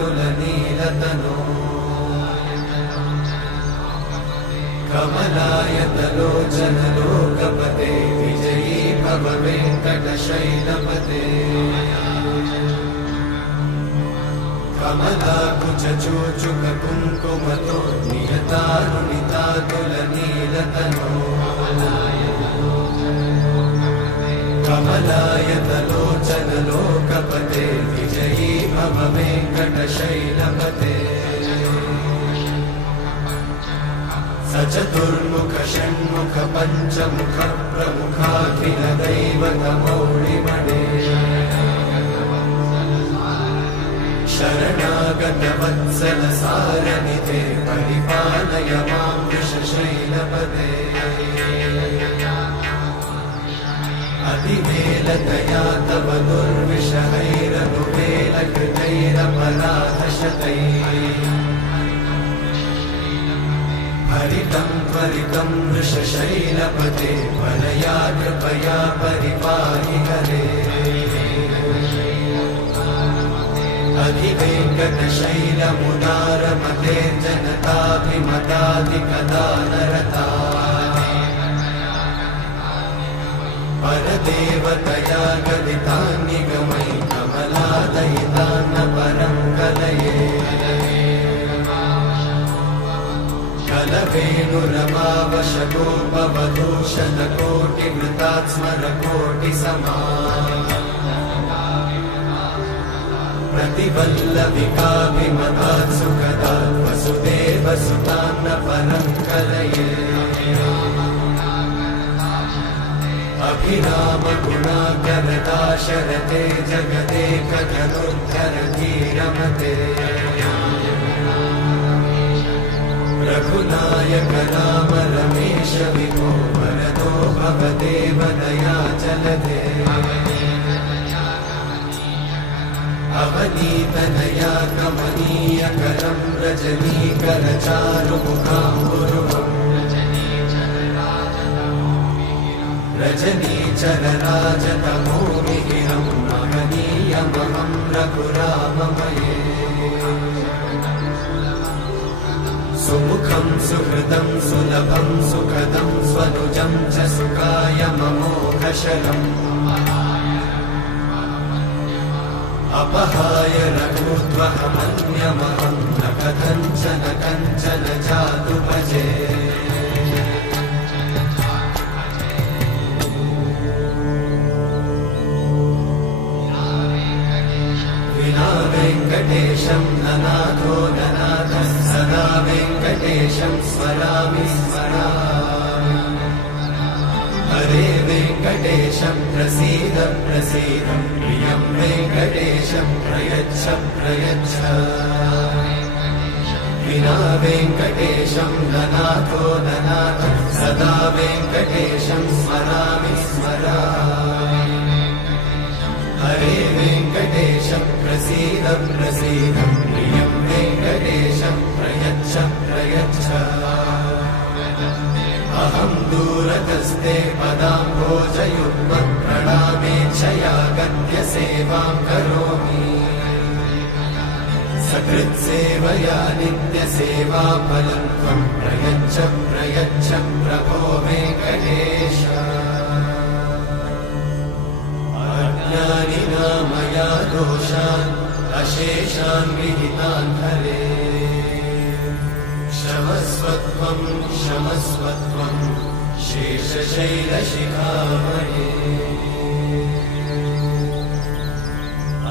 तुलनीलतनो कमलायतलोचन लोकपते विजयी भव वेङ्कटशैलपते कमलाकुचूचुक कुङ्कुमतो नियतानुनिता तुलनीलतनो कमलायतलोचन लोकपते विजयी भव वेङ्कटशैलपते सचतुर्मुख षण्मुख पञ्चमुख प्रमुखाखिल दैवतमौलिमणे शरणागत वत्सल सारनिधे परिपालय मां वृषशैलपते अतिवेलतया तव दुर्विषहैरनुवेलकृतैरपराधशतैः हरितं त्वरितं वृषशैलपते वरया कृपया परिपाहि हरे अधिवेङ्कटशैलमुदारमते जनताभिमताधिकदानरता परदेवतया गदितान्निगमयि कमलादयितान्न परं कलये कलवेणुरमावशतोपवधूषणकोटिवृतात्स्मरकोटिसमा प्रतिवल्लविकाभिमतात् सुखदात् वसुदेवसुतान्न परं कलये अभिरामगुणाकरदाशरथे जगदेकधनुर्धरधीरमते रघुनायक राम रमेश विभो वरदो भवदेव दयाचलधे अवनीतनया कमनीयकरं रजनीकरचारुमुखाम्बुरुहम् रजनीचरराजतमोमिहिरं महनीयमहं रघुराममये सुमुखं सुहृदं सुलभं सुखदं स्वनुजं च सुखायममोघशरम् अपहाय रघुत्वहमन्यमहं न कथञ्चन कञ्चन जातु भजे विना वेङ्कटेशं ननाथो ननाथः सदा वेङ्कटेशं स्मरामि स्मरामि हरे वेङ्कटेशं प्रसीद प्रसीद प्रियं वेङ्कटेशं प्रयच्छ प्रयच्छ विना वेङ्कटेशं ननाथो ननाथः सदा वेङ्कटेशं स्मरामि स्मरामि हरे वेङ्कटेशं प्रसीद प्रसीद प्रियं वेङ्कटेशं प्रयच्छ प्रयच्छ अहं दूरतस्ते पदाम्भोजयुग्मं प्रणामेच्छया गद्य सेवां करोमि सकृत्सेवया नित्यसेवाफलं त्वं प्रयच्छ प्रयच्छ प्रभो वेङ्कटेश अज्ञानिना मया दोषान् अशेषान् विहितान् हरे क्षमस्वत्वं क्षमस्वत्वं शेषशैलशिखामणे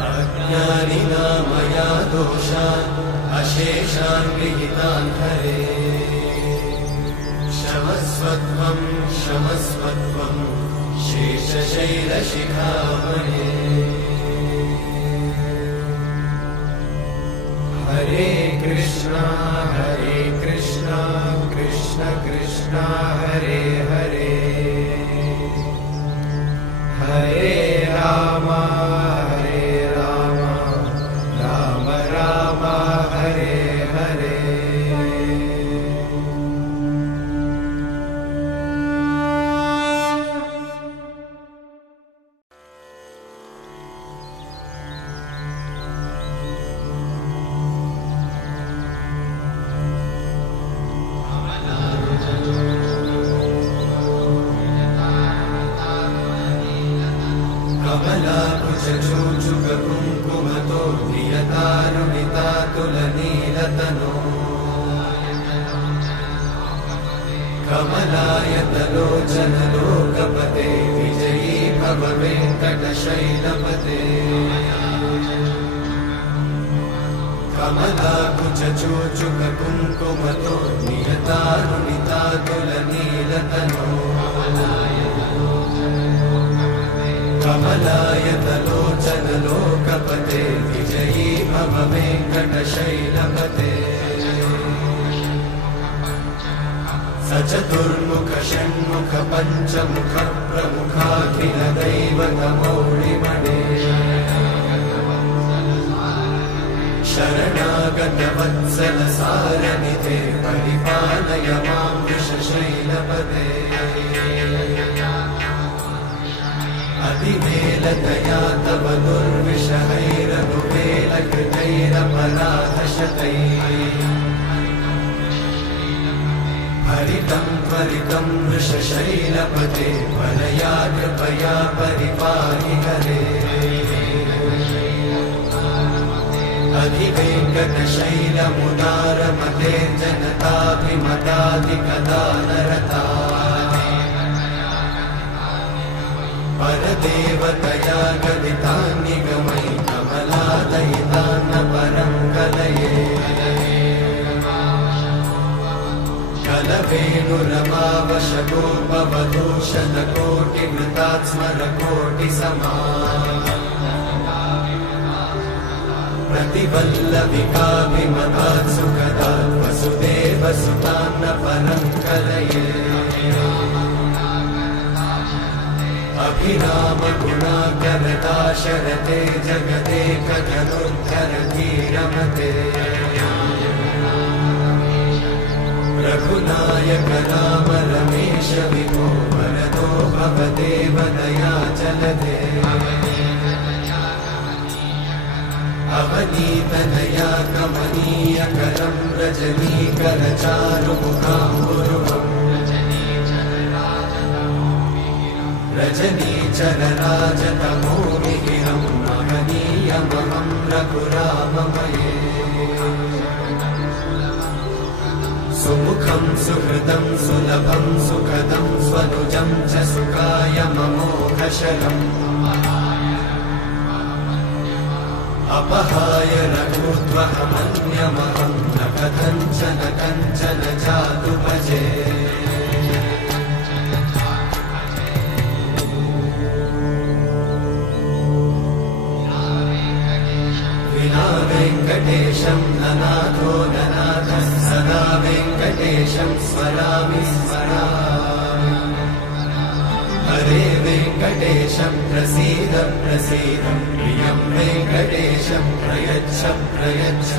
अज्ञानिना मया दोषान् अशेषान् विहितान् हरे क्षमस्वत्वं क्षमस्वत्वं शेषशैलशिखामणे हरे कृष्णा कृष्ण कृष्ण हरे हरे हरे राम राम राम हरे हरे नियतारुणितातुलनीलतनो कमलायतलोचनलोकपते विजयी भव वेङ्कटशैलपते कमलाकुचूचुककुङ्कुमतो नियतारुणितातुलनीलतनो कमलायतलोचनलोकपते विजयी भव वेङ्कटशैलपते सचतुर्मुख षण्मुख पञ्चमुख प्रमुखाखिल दैवतमौलिमणे शरणागत वत्सल सारनिधे परिपालय मां वृषशैलपते अतिवेलतया तव दुर्विषहैरनुवेलकृतैरपराधशतैः हरितं त्वरितं वृषशैलपते वरया कृपया परिपाहि हरे अधिवेङ्कटशैलमुदारमते जनताभिमताधिकदानरता परदेवतया गदितान्निगमै कमलादयितान्न परं कलये कलवेणुरमावशगोपवधूषणकोटिवृतात् स्मरकोटिसमा प्रतिवल्लविकाभिमतात् सुखदात् वसुदेवसुतान्न परं कलये अभिरामगुणाकरदाशरथे जगदेकधनुर्धरधीरमते रघुनायक राम रमेश विभो वरदो भवदेव दयाचलधे अवनीतनया कमनीयकरं रजनीकरचारुमुखाम्बुरुहम् रजनीचरराजतमोमिहिरं महनीयमहं रघुराममये सुमुखं सुहृदं सुलभं सुखदं स्वनुजं च सुखाय ममोघशरम् अपहाय रघुत्वहमन्यमहं न कथञ्चन कञ्चन जातु भजे विना वेङ्कटेशं ननाथो ननाथः सदा वेङ्कटेशं स्मरामि स्मरामि हरे वेङ्कटेशं प्रसीद प्रसीद प्रियं वेङ्कटेशं प्रयच्छ प्रयच्छ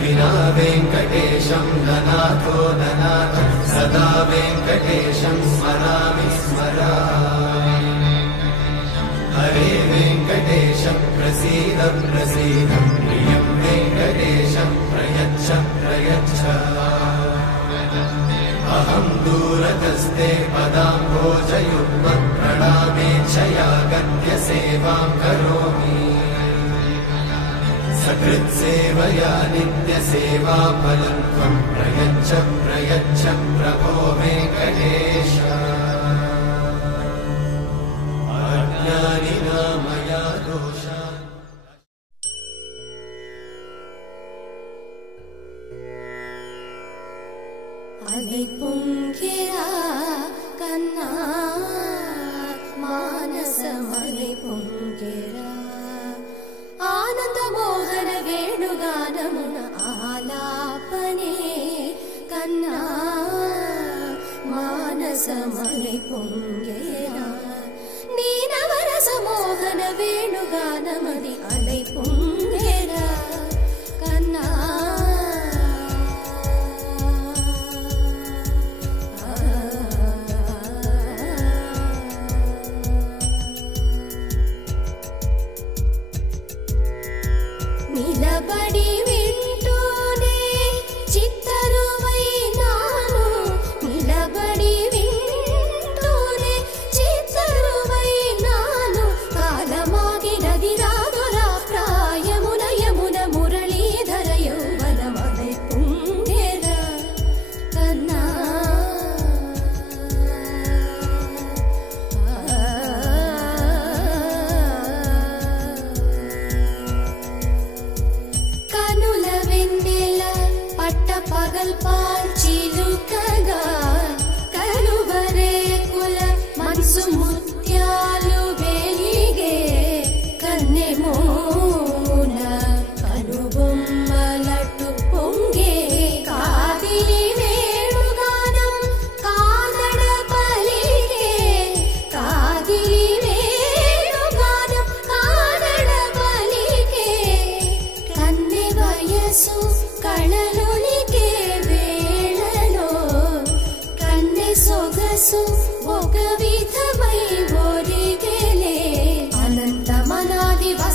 विना वेङ्कटेशं ननाथो ननाथः सदा वेङ्कटेशं स्मरामि स्मरामि हरे वेङ्कटेशं प्रसीद प्रसीद प्रियं वेङ्कटेशं प्रयच्छ प्रयच्छ अहं दूरतस्ते पदाम्भोजयुग्मं प्रणामेच्छया गद्य सेवां करोमि सकृत्सेवया नित्यसेवाफलं त्वं प्रयच्छ प्रयच्छ प्रभो वेङ्कटेश अज्ञानिना मया दोषान् अलिपुङ्गिरा कन्ना मानसमलिपुङ्गिरा आनन्दमोहन वेणुगानमुन आलापने कन्ना मानसमलिपुङ्गिरा नीनवरसमोहन वेणुगानमदि अलिपुङ्गिरा कन्ना నిలబడి వింటూనే చిత్తరువై నాను నిలబడి వింటూనే చిత్తరువై నాను కాలమాగినది రాదు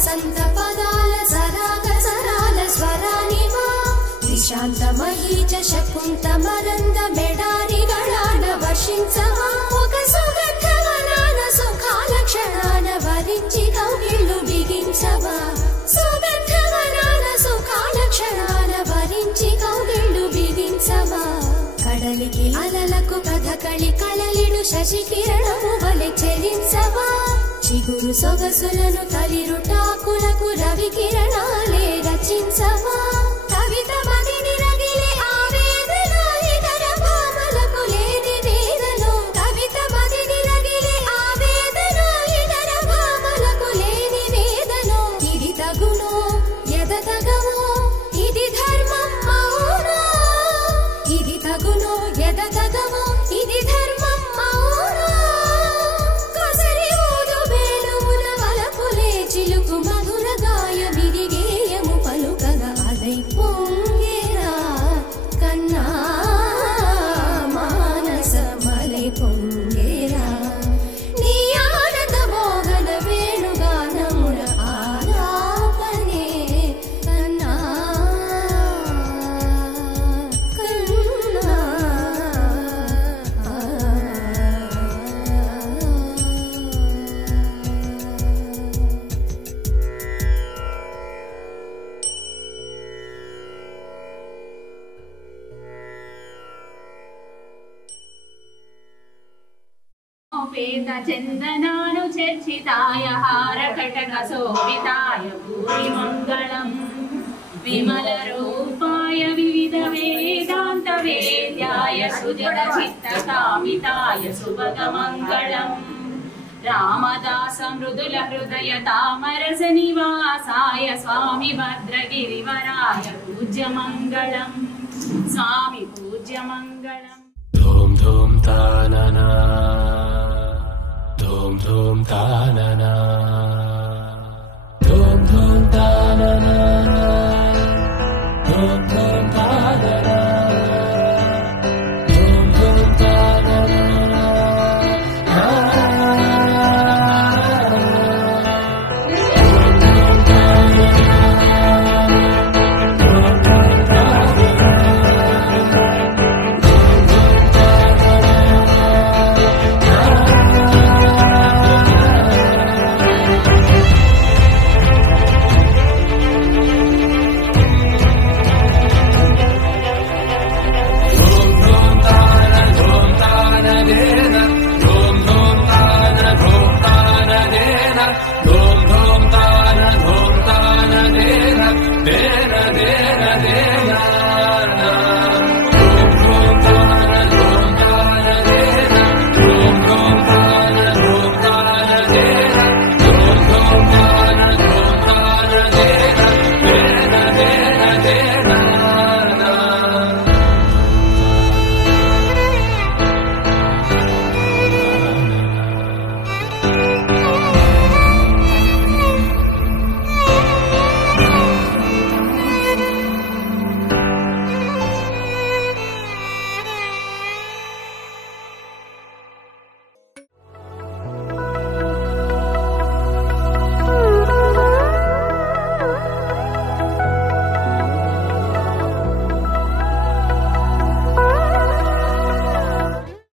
వసంత పదాల సరాగ సరాల స్వరానివా నిశాంత మహీజ శకుంత మరంద మెడారిగళాన వర్షించవా ఒక సుగంధవనాన సుఖాల క్షణాన వరించి కౌగిళ్ళు బిగించవా సుగంధవనాన సుఖాల క్షణాన వరించి కౌగిళ్ళు బిగించవా కడలికి అలలకు కథకళి కళలిడు శశి కిరణము వలె చెలించవా చిగురు సొగసులను తలిరుటాకులకు రవి కిరణాలే రచించవా కవిత మదిని రగిలే ఆవేదన ఇతర భామలకు లేని వేదను కవిత మదిని రగిలే ఆవేదన ఇతర భామలకు లేని వేదను ఇది తగునో ఎద తగవో ఇది ధర్మం అవునా ఇది తగునో ఎద తగవో ఇది ధర్మం అవునా కసరి ఊదు వేణువుల వలపులే చిలుకు మధుర గాయ విరిగేయము పలుకగా అలై పొంగేరా కన్నా మానస మలై పొంగేరా నీ ఆనంద మోహన వేణుగానముల ఆలాపనే కన్నా కన్నా పేద చందనాను చర్చితాయ హారకటక శోభితాయ భూరి మంగళం విమల రూపాయ వివిధ వేదాంత వేద్యాయ సుజన చిత్త కామితాయ సుభగ మంగళం రామదాస మృదుల హృదయ తామరస నివాసాయ స్వామి భద్రగిరివరాయ పూజ్య మంగళం స్వామి పూజ్య మంగళం धूम धूम तानना धूम धूम तानना